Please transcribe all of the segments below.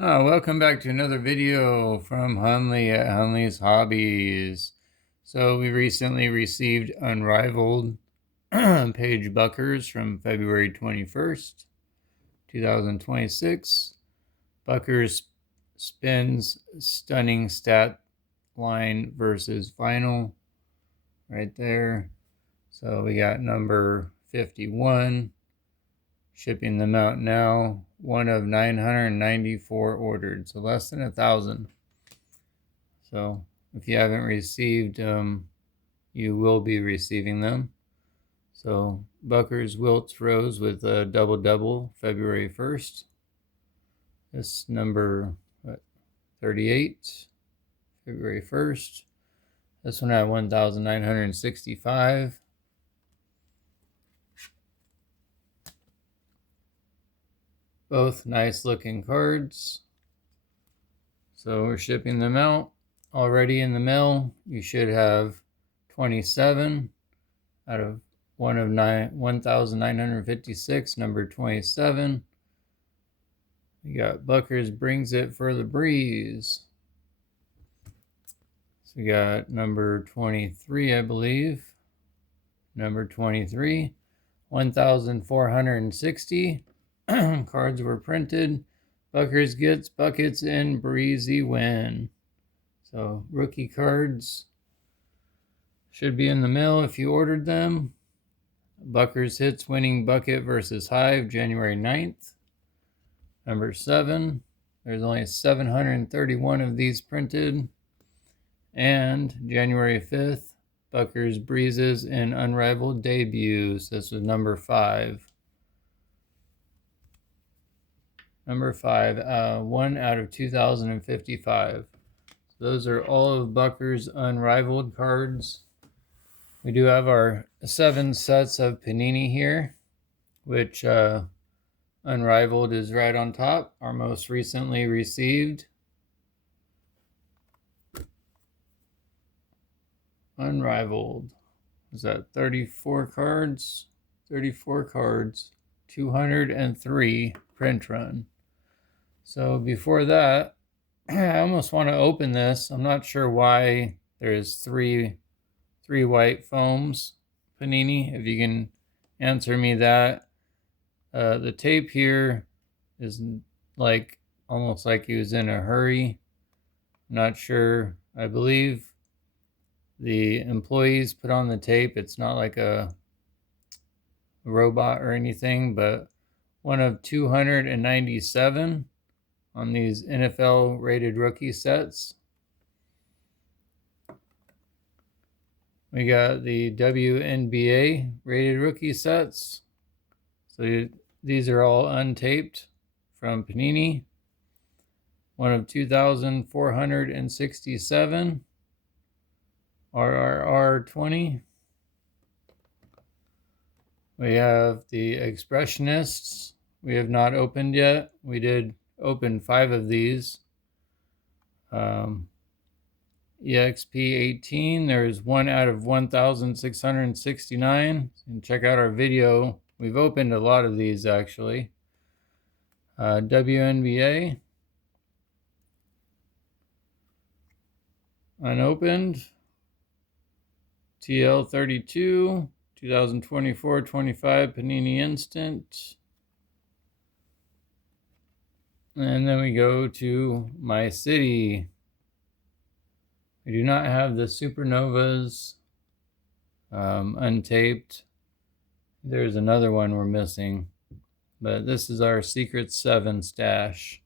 Welcome back to another video from Hunley at Hunley's Hobbies. So we recently received Unrivaled page buckers from February 21st, 2026. Buckers spins stunning stat line versus vinyl right there. So we got number 51. Shipping them out now. One of 994 ordered, so less than 1,000. So if you haven't received, you will be receiving them. So Buckers Wilts Rose with a double February 1st. This number 38, February 1st. This one at 1,965. Both nice looking cards. So we're shipping them out. Already in the mail, you should have 27 out of 1,956, number 27. We got Buckers Brings It for the Breeze. So we got number 23, I believe. Number 23, 1,460 cards were printed. Buckers gets buckets and breezy win. So rookie cards should be in the mail if you ordered them. Buckers hits winning bucket versus Hive, January 9th. Number 7. There's only 731 of these printed. And January 5th, Buckers Breezes and Unrivaled debuts. This was number 5. Number 5, 1 out of 2,055. So those are all of Buckers' Unrivaled cards. We do have our 7 sets of Panini here, which Unrivaled is right on top, our most recently received. Unrivaled. Is that 34 cards? 34 cards, 203 print run. So before that, I almost want to open this. I'm not sure why there's three white foams. Panini, if you can answer me that. The tape here is like almost like he was in a hurry. I'm not sure. I believe the employees put on the tape. It's not like a robot or anything, but one of 297 on these NFL rated rookie sets. We got the WNBA rated rookie sets. So these are all untaped from Panini. One of 2,467. RRR 20. We have the Expressionists. We have not opened yet. We did open 5 of these. EXP 18, there's 1 out of 1,669. And check out our video. We've opened a lot of these actually. WNBA. Unopened. TL 32, 2024-25 Panini Instant. And then we go to My City. We do not have the Supernovas untaped. There's another one we're missing, but this is our Secret 7 stash.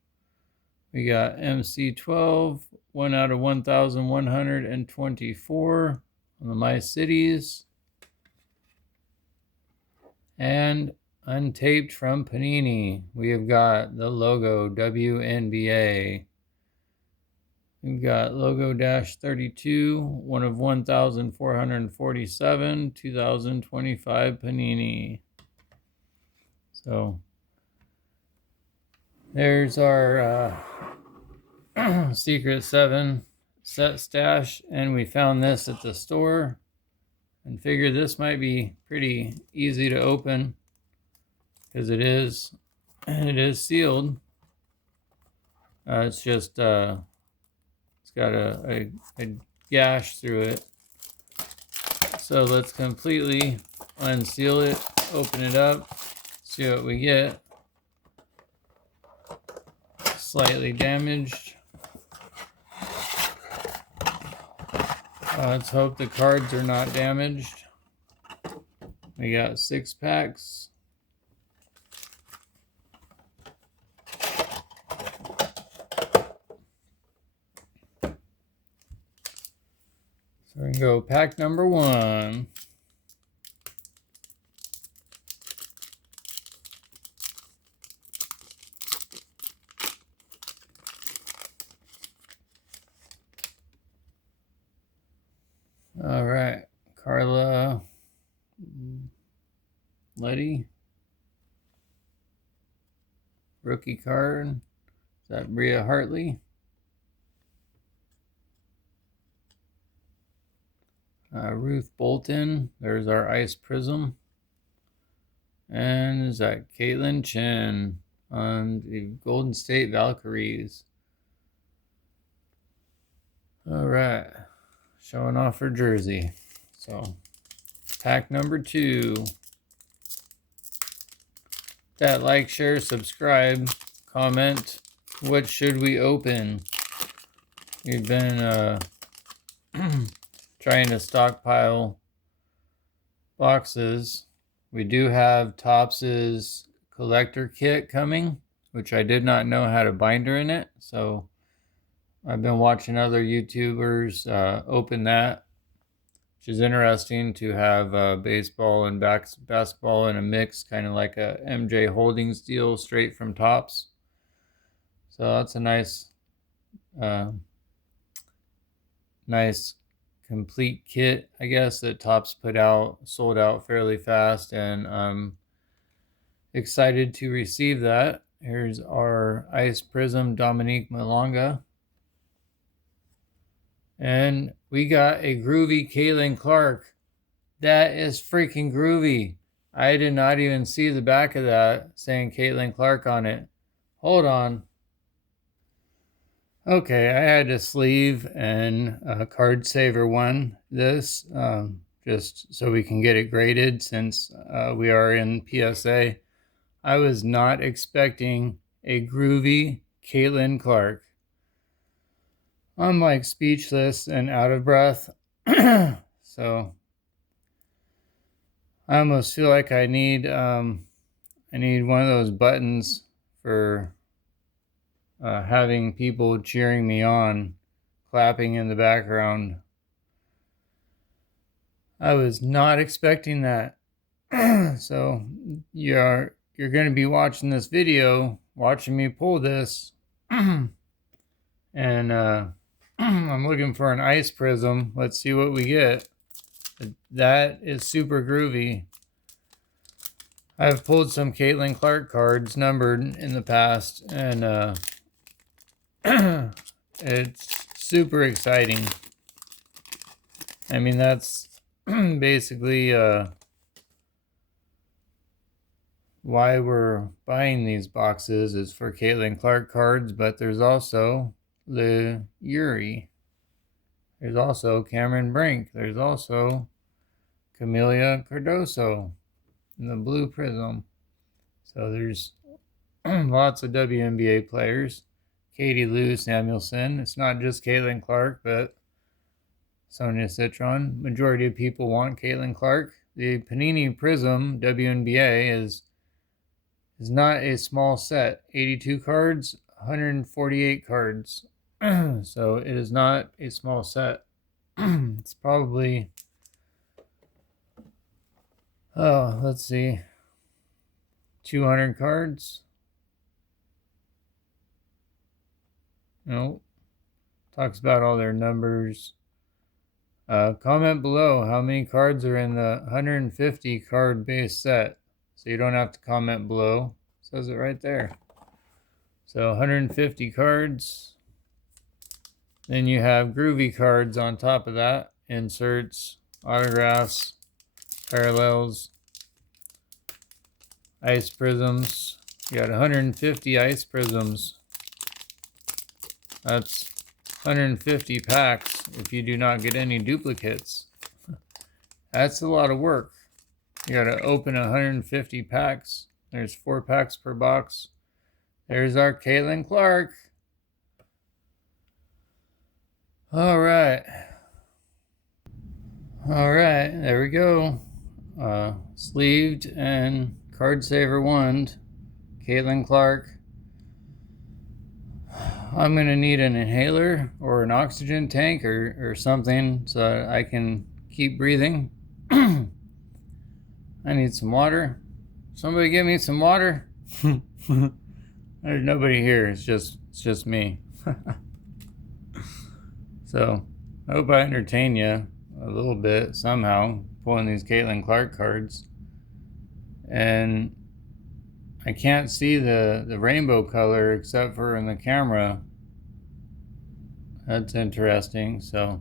We got MC12, 1 out of 1,124 on the My Cities. And untaped from Panini, we have got the logo WNBA. We've got logo -32, 1 of 1,447, 2025 Panini. So there's our Secret 7 set stash, and we found this at the store and figured this might be pretty easy to open because it is sealed. It's just it's got a gash through it. So let's completely unseal it, open it up, see what we get. Slightly damaged. Let's hope the cards are not damaged. We got 6 packs. So we can go pack number 1. All right, Carla Letty. Rookie card. Is that Bria Hartley? Ruth Bolton. There's our Ice Prizm. And is that Caitlin Chen on the Golden State Valkyries. All right, showing off her jersey. So, pack number 2. That like, share, subscribe, comment. What should we open? We've been trying to stockpile boxes. We do have Topps' collector kit coming, which I did not know had a binder in it. So I've been watching other YouTubers open that, which is interesting to have baseball and basketball in a mix, kind of like a MJ Holdings deal straight from Topps. So that's a nice complete kit, I guess, that Topps put out, sold out fairly fast, and I'm excited to receive that. Here's our Ice Prizm Dominique Malonga. And we got a groovy Caitlin Clark. That is freaking groovy. I did not even see the back of that saying Caitlin Clark on it. Hold on. Okay, I had to sleeve and card saver 1 this just so we can get it graded since we are in PSA. I was not expecting a groovy Caitlin Clark. I'm like speechless and out of breath. So I almost feel like I need one of those buttons for having people cheering me on, clapping in the background. I was not expecting that. So you're going to be watching this video, watching me pull this, and I'm looking for an Ice Prizm. Let's see what we get. That is super groovy. I've pulled some Caitlin Clark cards numbered in the past, and it's super exciting. I mean, that's basically why we're buying these boxes, is for Caitlin Clark cards, but there's also the Yuri. There's also Cameron Brink. There's also Camelia Cardoso in the blue Prizm. So there's lots of WNBA players. Katie Lou Samuelson. It's not just Caitlin Clark, but Sonia Citron. Majority of people want Caitlin Clark. The Panini Prizm WNBA is not a small set. 82 cards, 148 cards. So it is not a small set. It's probably, let's see, 200 cards. Nope. Talks about all their numbers. Comment below how many cards are in the 150 card base set. So you don't have to comment below. It says it right there. So 150 cards. Then you have groovy cards on top of that. Inserts, autographs, parallels, Ice Prizms. You got 150 Ice Prizms. That's 150 packs if you do not get any duplicates. That's a lot of work. You gotta open 150 packs. There's 4 packs per box. There's our Caitlin Clark. All right, there we go. Sleeved and card saver wand, Caitlin Clark. I'm gonna need an inhaler or an oxygen tank or something so that I can keep breathing. I need some water. Somebody give me some water. There's nobody here. It's just me. So I hope I entertain you a little bit somehow, pulling these Caitlin Clark cards. And I can't see the rainbow color except for in the camera. That's interesting. So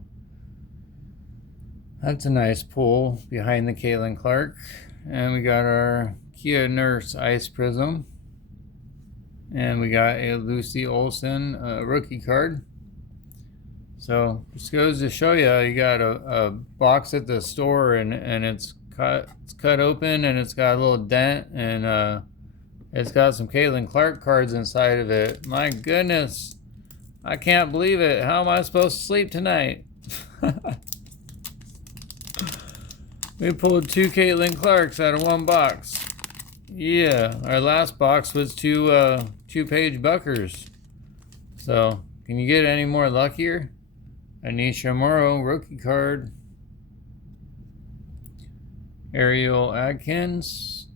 that's a nice pull behind the Caitlin Clark. And we got our Kia Nurse Ice Prizm. And we got a Lucy Olson rookie card. So just goes to show you, you got a box at the store and it's cut open and it's got a little dent and it's got some Caitlin Clark cards inside of it. My goodness, I can't believe it. How am I supposed to sleep tonight? We pulled 2 Caitlin Clarks out of 1 box. Yeah, our last box was 2 Paige Buckers. So can you get any more luckier? Anisha Morrow rookie card. Ariel Adkins.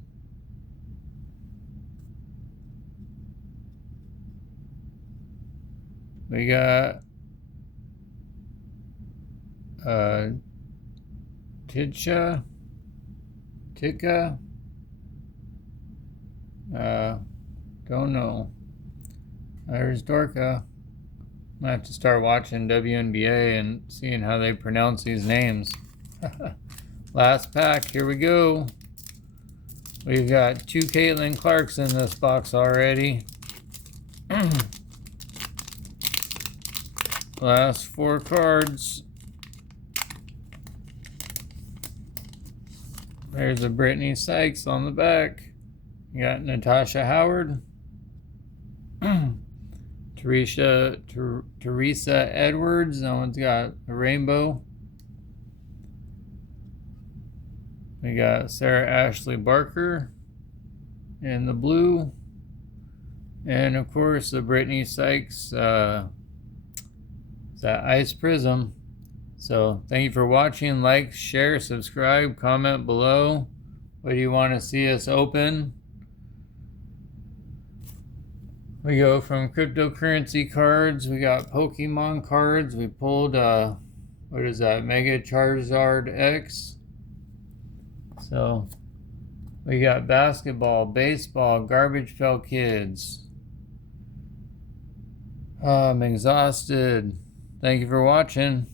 We got Tika. Don't know. There's Dorka. I have to start watching WNBA and seeing how they pronounce these names. Last pack, here we go. We've got 2 Caitlin Clarks in this box already. Last 4 cards. There's a Brittany Sykes on the back. You got Natasha Howard. Teresa Edwards. That one's got a rainbow. We got Sarah Ashley Barker in the blue. And of course the Brittany Sykes that Ice Prizm. So thank you for watching. Like, share, subscribe, comment below. What do you want to see us open? We go from cryptocurrency cards. We got Pokemon cards. We pulled what is that? Mega Charizard X. So we got basketball, baseball, Garbage Pail Kids. I'm exhausted. Thank you for watching.